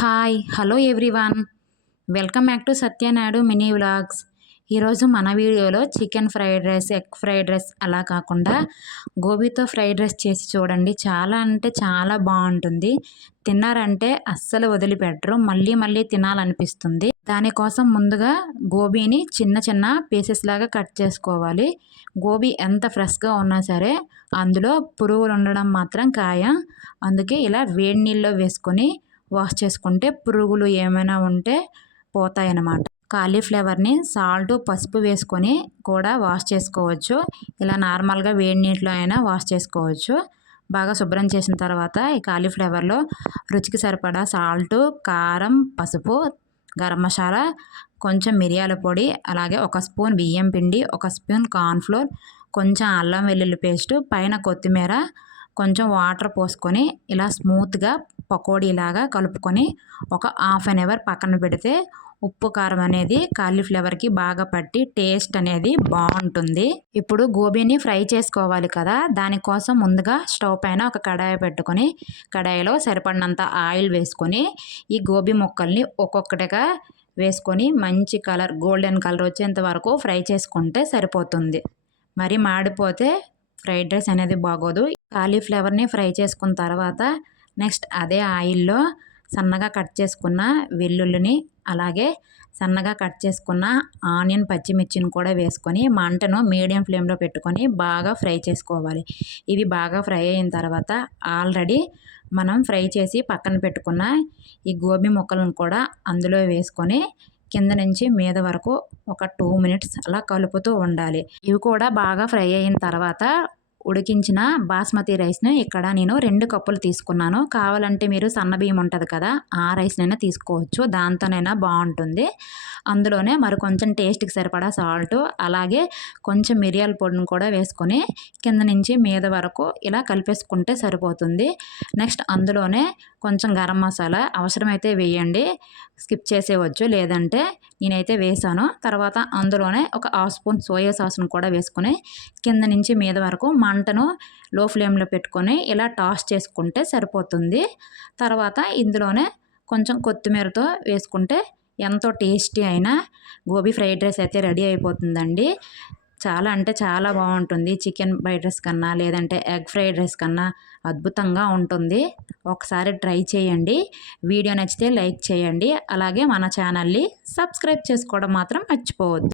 Hi hello everyone. Welcome back to Satyanaidu mini vlogs. ఈరోజు మన వీడియోలో chicken fried rice egg fried rice అలా కాకుండా గోబీతో ఫ్రైడ్ రైస్ చేసి చూడండి. చాలా అంటే చాలా బాగుంటుంది. తిన్నారంటే అస్సలు వదిలిపెట్టరు. మళ్ళీ మళ్ళీ తినాలనిపిస్తుంది. దానికోసం ముందుగా గోబీని చిన్న చిన్న పీసెస్ లాగా కట్ చేసుకోవాలి. గోబీ ఎంత ఫ్రెష్గా ఉన్నా సరే అందులో పురుగులు ఉండడం మాత్రం ఖాయం. అందుకే ఇలా వేడి నీళ్ళలో వేసుకొని వాష్ చేసుకుంటే పురుగులు ఏమైనా ఉంటే పోతాయన్నమాట. కాలీఫ్లవర్ని సాల్ట్ పసుపు వేసుకొని కూడా వాష్ చేసుకోవచ్చు. ఇలా నార్మల్గా వేడి నీటిలో అయినా వాష్ చేసుకోవచ్చు. బాగా శుభ్రం చేసిన తర్వాత ఈ కాలీఫ్లవర్లో రుచికి సరిపడా సాల్ట్ కారం పసుపు గరం మసాలా కొంచెం మిరియాల పొడి అలాగే ఒక స్పూన్ బియ్యం పిండి ఒక స్పూన్ కార్న్ఫ్లోర్ కొంచెం అల్లం వెల్లుల్లి పేస్ట్ పైన కొత్తిమీర కొంచెం వాటర్ పోసుకొని ఇలా స్మూత్గా పకోడీలాగా కలుపుకొని ఒక హాఫ్ అన్ అవర్ పక్కన పెడితే ఉప్పు కారం అనేది కాలీఫ్లవర్కి బాగా పట్టి టేస్ట్ అనేది బాగుంటుంది. ఇప్పుడు గోబీని ఫ్రై చేసుకోవాలి కదా దానికోసం ముందుగా స్టవ్ పైన ఒక కడాయి పెట్టుకొని కడాయిలో సరిపడినంత ఆయిల్ వేసుకొని ఈ గోబీ ముక్కల్ని ఒక్కొక్కటిగా వేసుకొని మంచి కలర్ గోల్డెన్ కలర్ వచ్చేంత వరకు ఫ్రై చేసుకుంటే సరిపోతుంది. మరి మాడిపోతే ఫ్రైడ్ రైస్ అనేది బాగోదు. కాలీఫ్లవర్ని ఫ్రై చేసుకున్న తర్వాత నెక్స్ట్ అదే ఆయిల్లో సన్నగా కట్ చేసుకున్న వెల్లుల్లిని అలాగే సన్నగా కట్ చేసుకున్న ఆనియన్ పచ్చిమిర్చిని కూడా వేసుకొని మంటను మీడియం ఫ్లేమ్లో పెట్టుకొని బాగా ఫ్రై చేసుకోవాలి. ఇవి బాగా ఫ్రై అయిన తర్వాత ఆల్రెడీ మనం ఫ్రై చేసి పక్కన పెట్టుకున్న ఈ గోబీ ముక్కలను కూడా అందులో వేసుకొని కింద నుంచి మీద వరకు ఒక టూ మినిట్స్ అలా కలుపుతూ ఉండాలి. ఇవి కూడా బాగా ఫ్రై అయిన తర్వాత ఉడికించిన బాస్మతి రైస్ను ఇక్కడ నేను రెండు కప్పులు తీసుకున్నాను. కావాలంటే మీరు సన్న బియ్యం ఉంటుంది కదా ఆ రైస్నైనా తీసుకోవచ్చు. దాంతోనైనా బాగుంటుంది. అందులోనే మరి కొంచెం టేస్ట్కి సరిపడా సాల్ట్ అలాగే కొంచెం మిరియాల పొడిని కూడా వేసుకొని కింద నుంచి మీద వరకు ఇలా కలిపేసుకుంటే సరిపోతుంది. నెక్స్ట్ అందులోనే కొంచెం గరం మసాలా అవసరమైతే వేయండి. స్కిప్ చేసేవచ్చు లేదంటే నేనైతే వేసాను. తర్వాత అందులోనే ఒక హాఫ్ స్పూన్ సోయా సాస్ను కూడా వేసుకొని కింద నుంచి మీద వరకు మంటను లో ఫ్లేమ్లో పెట్టుకొని ఇలా టాస్ చేసుకుంటే సరిపోతుంది. తర్వాత ఇందులోనే కొంచెం కొత్తిమీరతో వేసుకుంటే ఎంతో టేస్టీ అయిన గోబీ ఫ్రైడ్ రైస్ అయితే రెడీ అయిపోతుందండి. చాలా అంటే చాలా బాగుంటుంది. చికెన్ ఫ్రైడ్ రైస్ కన్నా లేదంటే ఎగ్ ఫ్రైడ్ రైస్ కన్నా అద్భుతంగా ఉంటుంది. ఒకసారి ట్రై చేయండి. వీడియో నచ్చితే లైక్ చేయండి. అలాగే మన ఛానల్ని సబ్స్క్రైబ్ చేసుకోవడం మాత్రం మర్చిపోవద్దు.